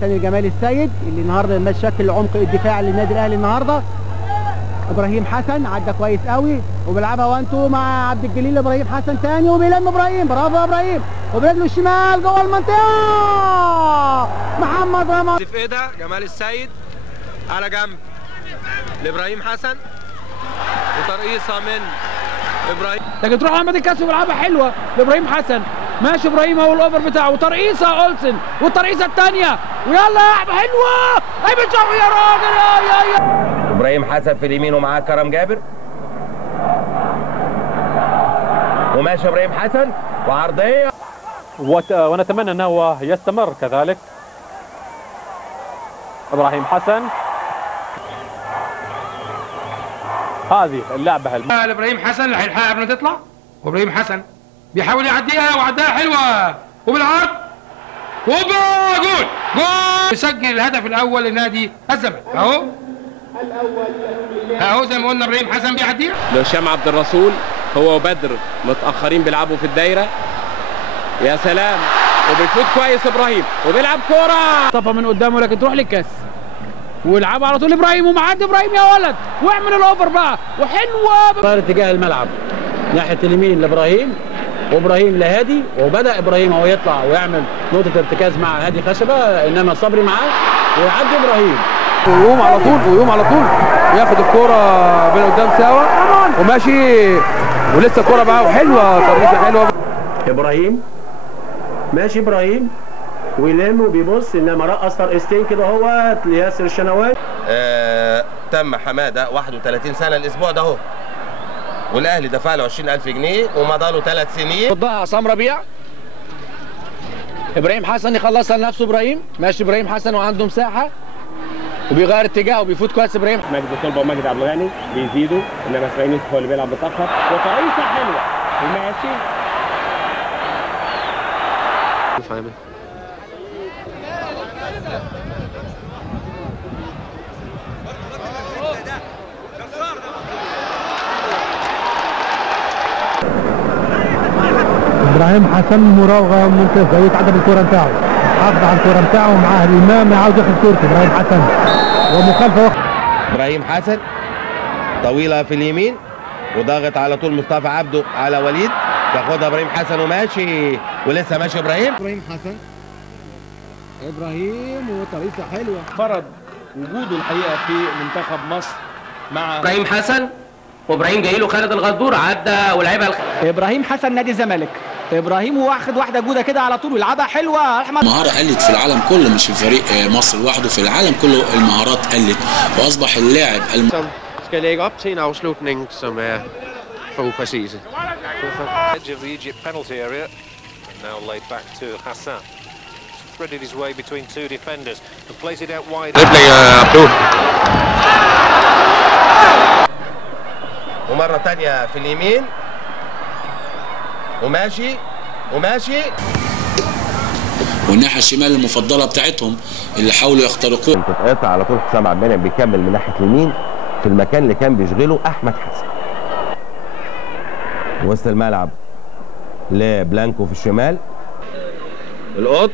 ثاني جمال السيد اللي النهارده مشكل عمق الدفاع للنادي الاهلي النهارده. ابراهيم حسن عدى كويس قوي وبيلعبها 1 2 مع عبد الجليل. ابراهيم حسن ثاني وبيلم ابراهيم، برافو ابراهيم، وبرجله الشمال جوه المنطقه. محمد رمضان في ايدها جمال السيد على جنب لابراهيم حسن وترقيصه من ابراهيم، لكن تروح عماد الكاس وبيلعبها حلوه لابراهيم حسن. ماشي ابراهيم اهو الاوفر بتاعه وترقيصه اولسن والترقيصه الثانيه ويلا حلوه ايمن شوقي يا راجل يا ابراهيم حسن في اليمين ومعاه كرم جابر وماشي ابراهيم حسن وعرضيه ونتمنى ان هو يستمر كذلك. ابراهيم حسن هذه اللعبه ابراهيم حسن اللي هيلحقها قبل ما تطلع، وابراهيم حسن بيحاول يعديها وعداها حلوه وبالعرض وبا جول يسجل الهدف الاول لنادي الزمالك. اهو زي ما قلنا ابراهيم حسن بيعديها. هشام عبد الرسول هو وبدر متاخرين بيلعبوا في الدايره. يا سلام وبيفوت كويس ابراهيم وبيلعب كوره طفى من قدامه لكن تروح للكاس ويلعبها على طول ابراهيم ومعدي ابراهيم يا ولد واعمل الاوفر بقى وحلوه. صار اتجاه الملعب ناحيه اليمين لابراهيم وابراهيم لهادي، وبدا ابراهيم هو يطلع ويعمل نقطه ارتكاز مع هادي خشبه، انما صبري معاه ويعدي ابراهيم ويقوم على طول ياخد الكوره بين قدام سوا وماشي ولسه الكوره معاه وحلوه ترقيصه حلوه. ابراهيم ماشي ابراهيم ويلم وبيبص، انما رقص ترقصتين كده هو لياسر الشناوي. تم حماده 31 سنه الاسبوع ده اهو، والاهلي دفع له 20,000 جنيه ومضى له 3 سنين. ضدها عصام ربيع. ابراهيم حسن يخلصها لنفسه. ابراهيم ماشي ابراهيم حسن وعنده مساحه وبيغير اتجاهه وبيفوت كويس ابراهيم. مجدي طلبه ومجد عبد الغني بيزيدوا، انما اسماعيل يوسف هو اللي بيلعب متاخر وترقيصه حلوه وماشي. ابراهيم حسن مراوغه ممتازه يتعدى بالكره نتاعو، حافظ على الكره نتاعو معاه الامام عاوز ياخذ كورته. ابراهيم حسن ومخالفه. ابراهيم حسن طويله في اليمين وضاغط على طول مصطفى عبده على وليد، ياخدها ابراهيم حسن وماشي ولسه ماشي ابراهيم حسن ابراهيم وطريقه حلوه. فرض وجوده الحقيقه في منتخب مصر مع ابراهيم حسن وابراهيم جاي له خالد الغدور عدى ولعبها ابراهيم حسن نادي الزمالك. ابراهيم واخد واحده جوده كده على طول ويلعبها حلوه. احمد المهاره قلت في العالم كله، مش في فريق مصر لوحده، في العالم كله المهارات قلت واصبح اللاعب skal lægge op til en afslutning som er for upræcise. Edge of the Egypt penalty area and now laid back to Hassan. Threaded his way between two defenders and plays it out wide. ومره ثانيه في اليمين وماشي والناحيه الشمال المفضله بتاعتهم اللي حاولوا يخترقوه. بتتقطع على طول. حسام عبد المنعم بيكمل من ناحيه اليمين في المكان اللي كان بيشغله احمد حسن. وسط الملعب لبلانكو في الشمال، القط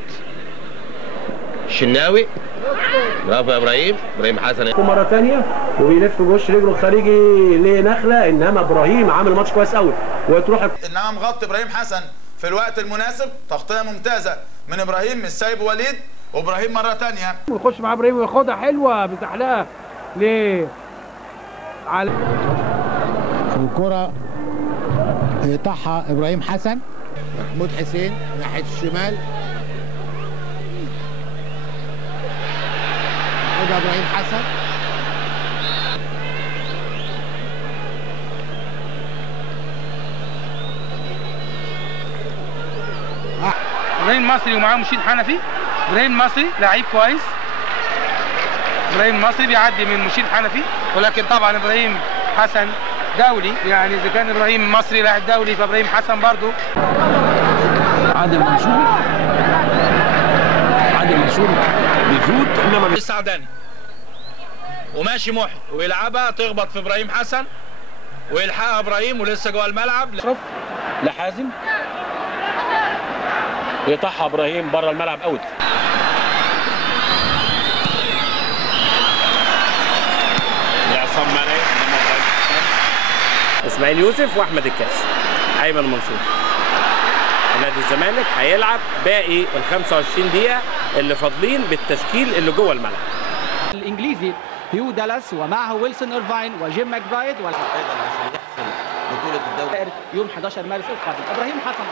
الشناوي، برافو يا ابراهيم حسن. مره ثانيه وبيلف بوش رجله الخارجي لنخله، انما ابراهيم عامل ماتش كويس قوي وتروح انما مغطي ابراهيم حسن في الوقت المناسب. تغطيه ممتازه من ابراهيم، مش سايب وليد، وابراهيم مره ثانيه ويخش مع ابراهيم وياخدها حلوه بتحلها ليه على الكره يقطعها ابراهيم حسن. محمود حسين ناحيه الشمال، وده ابراهيم حسن ابراهيم مصري ومعاه مشيد حنفي. ابراهيم مصري لعيب كويس. ابراهيم مصري بيعدي من مشيد حنفي، ولكن طبعا ابراهيم حسن دولي، يعني اذا كان ابراهيم مصري لاعب دولي فابراهيم حسن برضه. عادل منصور بيفوت، انما السعداني وماشي محي ويلعبها تخبط في ابراهيم حسن ويلحقها ابراهيم ولسه جوه الملعب لحازم يقطعها ابراهيم بره الملعب اوت. وائل يوسف واحمد الكاس. ايمن منصور. نادي الزمالك هيلعب باقي ال 25 دقيقه اللي فاضلين بالتشكيل اللي جوه الملعب. الانجليزي هيو دالاس ومعه ويلسون إيرفاين وجيم ماكبرايد ايضا عشان يحسم بطوله الدوري يوم 11 مارس القادم. ابراهيم حسن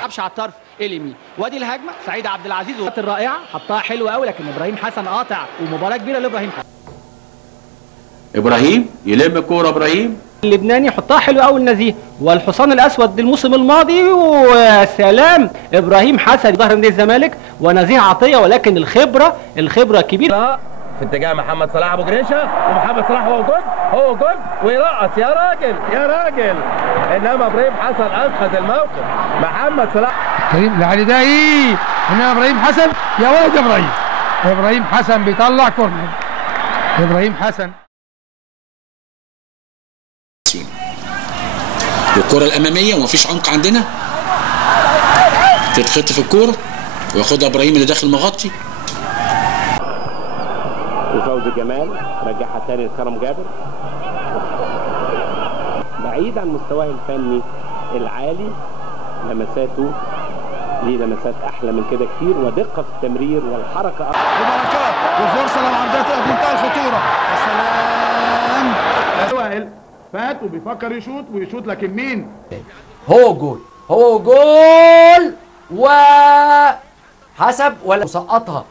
لعبش على الطرف اليمين، وادي الهجمه سعيد عبد العزيز الرائعه حطها حلوه قوي، لكن ابراهيم حسن قاطع ومباراه كبيره لابراهيم حسن. ابراهيم يلم الكوره، ابراهيم اللبناني حطها حلوه قوي النزيه، والحصان الاسود الموسم الماضي وسلام. ابراهيم حسن ظهر نادي الزمالك ونزيه عطيه، ولكن الخبره كبيره في اتجاه محمد صلاح ابو جريشه، ومحمد صلاح هو جول ويرقص يا راجل انما ابراهيم حسن انقذ الموقف. محمد صلاح كريم لعلي داي، انما ابراهيم حسن يا ولد ابراهيم حسن بيطلع كورنر. ابراهيم حسن والكرة الأمامية ومفيش عمق عندنا، تتخطف الكورة وياخدها إبراهيم اللي داخل مغطي. وفوزي جمال رجعها تاني لكرم جابر، بعيد عن مستواه الفني العالي، لمساته ليه لمسات أحلى من كده كتير، ودقة في التمرير والحركة وبركات والفرصة للعرضيات في منتهى الخطورة. يا سلام وائل فات وبيفكر يشوط لكن مين؟ هو جول وحسب ولا سقطها،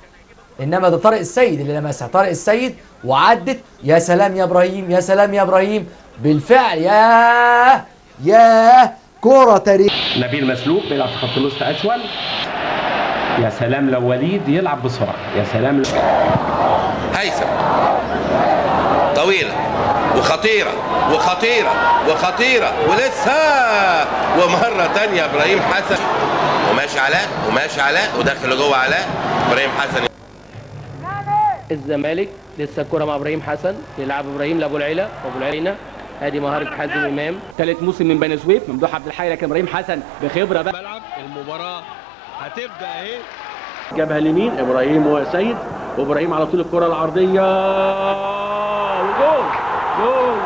انما ده طارق السيد اللي لمسها، طارق السيد وعدت. يا سلام يا ابراهيم بالفعل. يا كرة تاريخ. نبيل مسلوق بيلعب في خط الوسط اشول. يا سلام لو وليد يلعب بسرعه، يا سلام هيثم طويله وخطيره ولسه ومره ثانيه ابراهيم حسن وماشي علاء وداخل جوه علاء. ابراهيم حسن الزمالك لسه الكرة مع ابراهيم حسن، يلعب ابراهيم لابو العيله ادي مهاره حازم امام، ثالث موسم من بني سويف، ممدوح عبد الحي، لكن ابراهيم حسن بخبره بقى. المباراه هتبدا اهي. جابها اليمين ابراهيم وسيد، وابراهيم على طول الكره العرضيه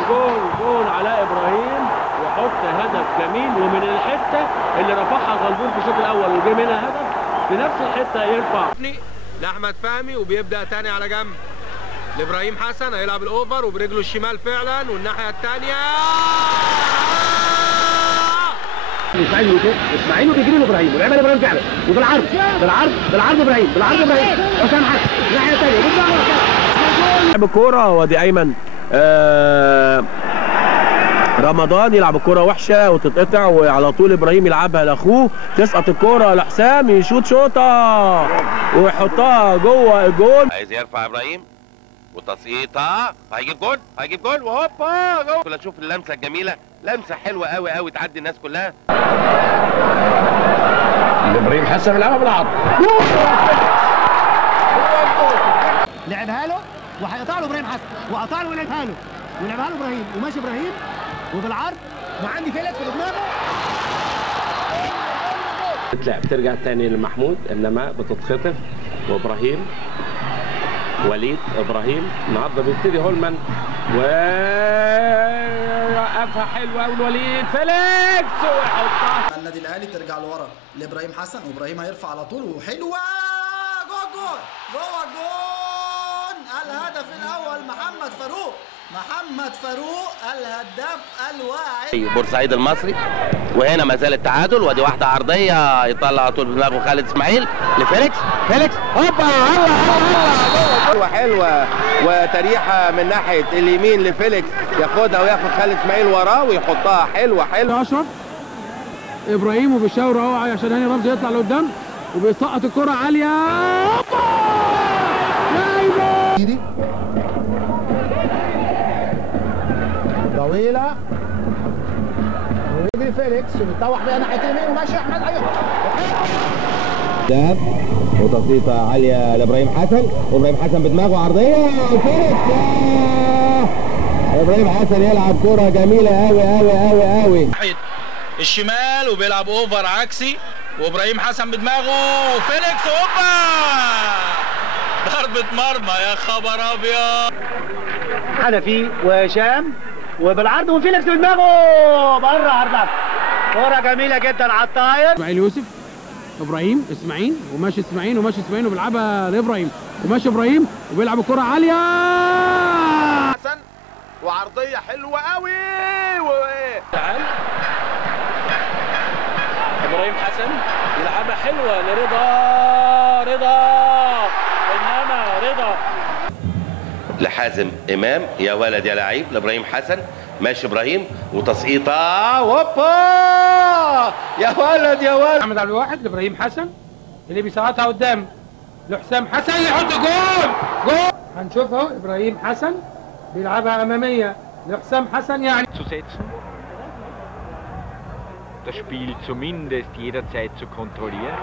وجول علاء ابراهيم، وحط هدف جميل ومن الحته اللي رفعها غلبون في الشوط الاول وجه منها هدف في نفس الحته يرفع لاحمد فهمي، وبيبدا تاني على جنب لابراهيم حسن، هيلعب الاوفر وبرجله الشمال فعلا، والناحيه الثانيه اسماعيل بيجري له ابراهيم ولعبها لابراهيم فعلا، وبالعرض ابراهيم حسام حسن الناحيه الثانيه لعب الكوره. وادي ايمن رمضان يلعب الكوره وحشه وتتقطع، وعلى طول ابراهيم يلعبها لاخوه، تسقط الكوره لحسام، يشوط شوطه ويحطها جوه الجول. عايز يرفع ابراهيم وتصقيطه، هيجيب جول وهوبا جول. شوف اللمسه الجميله، لمسه حلوه قوي تعدي الناس كلها. ابراهيم حسن يلعبها بالعرض، لعبها له وهيقطع له ابراهيم حسن، وقطع له ولعبها له ابراهيم، وماشي ابراهيم وبالعرض، وعندي فيليكس في دماغه. بترجع تاني لمحمود، انما بتتخطف، وابراهيم وليد ابراهيم النهارده بيبتدي هولمان وقفها حلوه قوي الوليد فيليكس ويحطها. النادي الاهلي ترجع لورا لابراهيم حسن، وابراهيم هيرفع على طول وحلوه جوه الهدف الاول محمد فاروق الهداف الواعد. بورسعيد المصري، وهنا ما زال التعادل، ودي واحده عرضيه يطلع على طول بدماغه خالد اسماعيل لفيليكس هوبا حلوه وتريحه من ناحيه اليمين لفيليكس، ياخدها وياخد خالد اسماعيل وراه ويحطها حلوه اشرف ابراهيم وبيشاور اهو عشان هاني رمزي يطلع لقدام، وبيسقط الكره عاليه طويله، ويجري فيليكس وبيطوح بيها ناحيه اليمين وماشي احمد. جاب وتصديقه عاليه لابراهيم حسن، وابراهيم حسن بدماغه عرضيه فيليكس. ابراهيم حسن يلعب كره جميله قوي ناحيه الشمال وبيلعب اوفر عكسي، وابراهيم حسن بدماغه وفيليكس هوبا ضربه مرمى. يا خبر ابيض. حنفي وهشام وبالعرض وفيليكس بدماغه بره عرضك. كرة جميلة جدا على الطاير. اسماعيل يوسف، ابراهيم اسماعيل وماشي اسماعيل وبيلعبها لابراهيم وماشي ابراهيم وبيلعب الكرة عالية حسن وعرضية حلوة قوي تعال ابراهيم حسن يلعبها حلوة لرضا انما رضا لحازم امام، يا ولد يا لعيب لابراهيم حسن، ماشي ابراهيم وتسقيطه هوبا يا ولد يا ولد. محمد عبد الواحد لابراهيم حسن اللي بيسقطها قدام لحسام حسن يحط جول. هنشوف اهو ابراهيم حسن بيلعبها اماميه لحسام حسن يعني zu setzen, das Spiel zumindest jederzeit zu kontrollieren.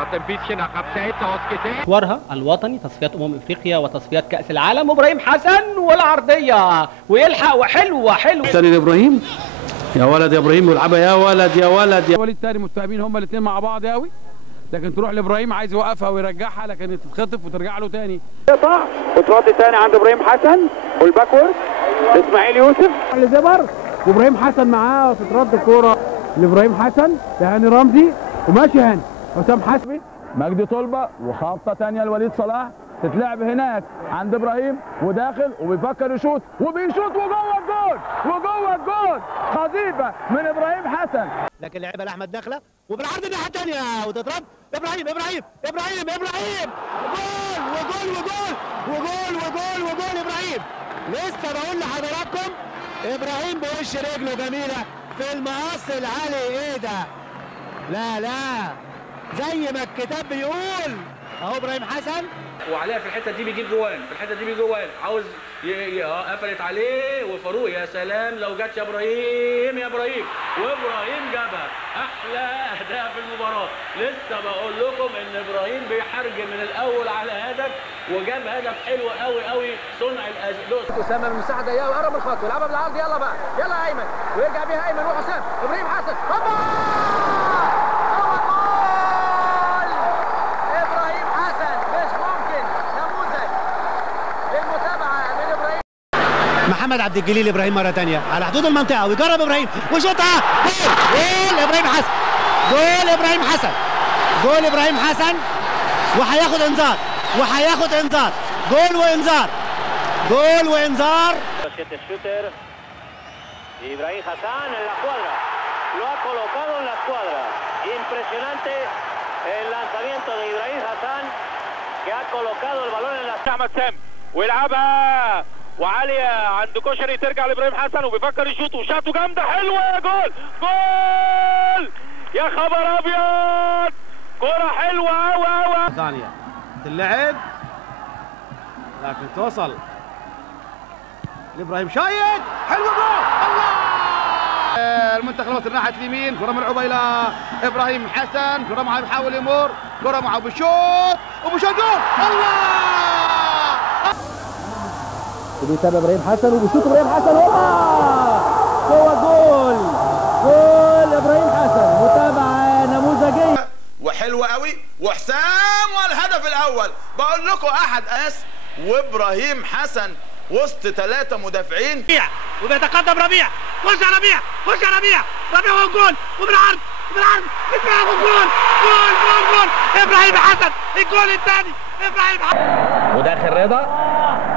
Hat ein bisschen nach Abseits ausgesehen. مشوارها الوطني تصفيات افريقيا وتصفيات كاس العالم. ابراهيم حسن والعرضيه ويلحق وحلوه تاني لابراهيم، يا ولد يا ابراهيم ويلعبها يا ولد يا وليد تاني متفاهمين هما الاثنين مع بعض قوي، لكن تروح لابراهيم عايز يوقفها ويرجعها لكن تتخطف وترجع له تاني. يقطع وترد تاني عند ابراهيم حسن والباكورد اسماعيل يوسف لزبر وابراهيم حسن معاه وتترد الكوره لابراهيم حسن لهاني رمزي وماشي هاني حسام حسبي مجدي طلبة وخبطة تانية لوليد صلاح تتلعب هناك عند ابراهيم وداخل وبيفكر يشوط وبيشوط وجوه الجول قذيفة من ابراهيم حسن، لكن لعبها لاحمد داخله وبالعرض الناحيه الثانيه وتترد ابراهيم وجول ابراهيم. لسه بقول لحضراتكم ابراهيم بوش رجله جميله في المقص العالي. ايه ده؟ لا زي ما الكتاب بيقول اهو ابراهيم حسن وعليها في الحته دي بيجيب جوان، عاوز قفلت عليه وفاروق يا سلام لو جت يا ابراهيم وابراهيم جابها احلى اهداف المباراه. لسه بقول لكم ان ابراهيم بيحرج من الاول على هدف وجاب هدف حلو قوي صنع الازلوس. اسامه من المساحه ضيقه وقرب من الخط ويلعبها بالعرض. يلا بقى يلا ايمن ويرجع بيها ايمن وحسام ابراهيم حسن هوبا ابراهيم حسن مش ممكن نموذج للمتابعه من ابراهيم. محمد عبد الجليل ابراهيم مره ثانيه على حدود المنطقه ويجرب ابراهيم وشوطها جول ابراهيم حسن جول ابراهيم حسن وهياخد انذار جول وانذار الشوتر Ibrahim Hassan en la cuadra, lo ha colocado en la escuadra. Impresionante el lanzamiento de Ibrahim Hassan que ha colocado el balón en la احمد سام ويلعبها وعاليه عند كشري ترجع لابراهيم حسن وبيفكر يشوط وشاطه جامده حلوه جول يا خبر ابيض كره حلوه قوي ثانيه اللعب لكن توصل لابراهيم شايد حلوه جول الله. المنتخب الوطني ناحيه اليمين كره ملعوبه الى ابراهيم حسن كره معه بيحاول يمر كره معه بشوط جول الله. بيتابع ابراهيم حسن وبيشوط ابراهيم حسن هو جول ابراهيم حسن متابعه نموذجيه وحلوة قوي وحسام والهدف الاول. بقول لكم احد وابراهيم حسن وسط 3 مدافعين وبيتقدم ربيع خش على ربيع والجول وبالعرض جول ابراهيم حسن الجول الثاني ابراهيم حسن وداخل رضا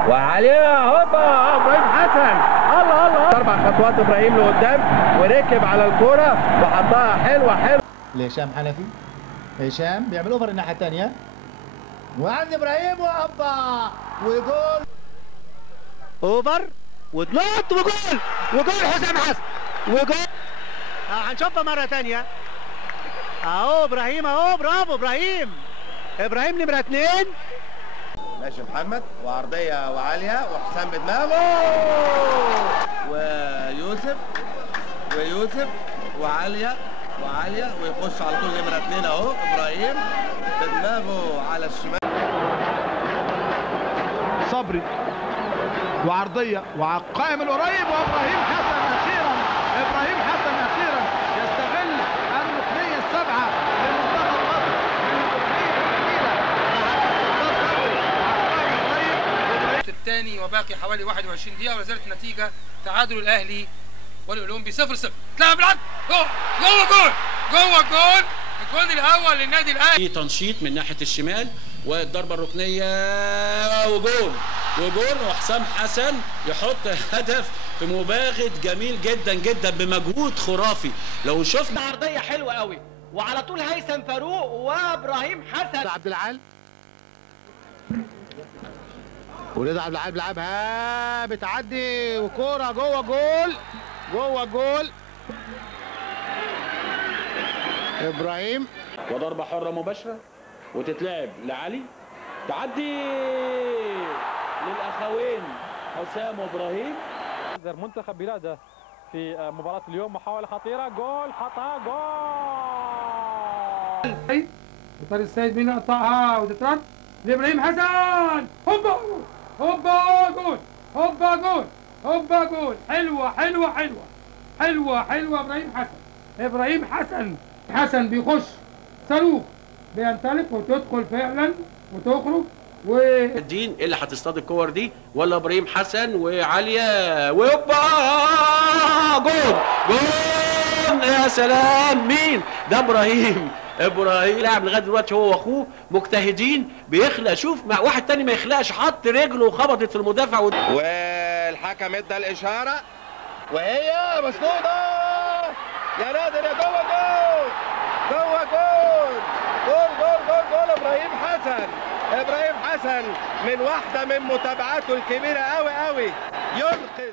وعليها هوبا ابراهيم حسن الله 4 خطوات ابراهيم لقدام وركب على الكرة وحطها حلوه لهشام حنفي. هشام بيعمل اوفر الناحيه الثانيه وعند ابراهيم وهوبا وجول اوفر وتنط وجول حسام حسن وجول. هنشوفها مره ثانيه اهو ابراهيم برافو ابراهيم نمره 2 ماشي محمد وعرضيه وعاليه وحسام بدماغه ويوسف وعاليه ويخش على طول نمره 2 اهو ابراهيم بدماغه على الشمال. صبري وعرضيه وقائم القريب وابراهيم حسن اخيرا يستغل الركنيه السبعه لمنتخب مصر من الركنيه الجميله الثاني وباقي حوالي 21 دقيقة، ولا زالت النتيجة تعادل الأهلي والأولمبي 0-0. تلعب بالعرض جوه جول جوه جول، الجول الأول للنادي الأهلي. في تنشيط من ناحية الشمال والضربة الركنية وجول وحسام حسن يحط هدف في مباغت جميل جدا جدا بمجهود خرافي. لو شفنا عرضية حلوة قوي وعلى طول هيثم فاروق وابراهيم حسن. عبد العال ورضا عبد العال بيلعبها بتعدي وكوره جوه جول ابراهيم، وضربة حرة مباشرة وتتلعب لعلي، تعدي للأخوين حسام وإبراهيم. منتخب بلاده في مباراة اليوم، محاولة خطيرة، جول، خطأ، جول. طارق السيد بينقطعها وتترد لإبراهيم حسن، هوبا جول، هوبا جول، حلوة إبراهيم حسن بيخش صاروخ، بينطلق وتدخل فعلا وتخرج. الدين اللي هتصطاد الكور دي ولا ابراهيم حسن وعاليه وهوبا جول يا سلام. مين ده؟ ابراهيم لاعب لغايه دلوقتي هو واخوه مجتهدين، بيخلق. شوف مع واحد تاني ما يخلقش، حط رجله وخبطت في المدافع والحكم ادى الاشاره وهي مسدوده يا نادر يا جوه جول ابراهيم حسن من واحده من متابعاته الكبيره قوي ينقذ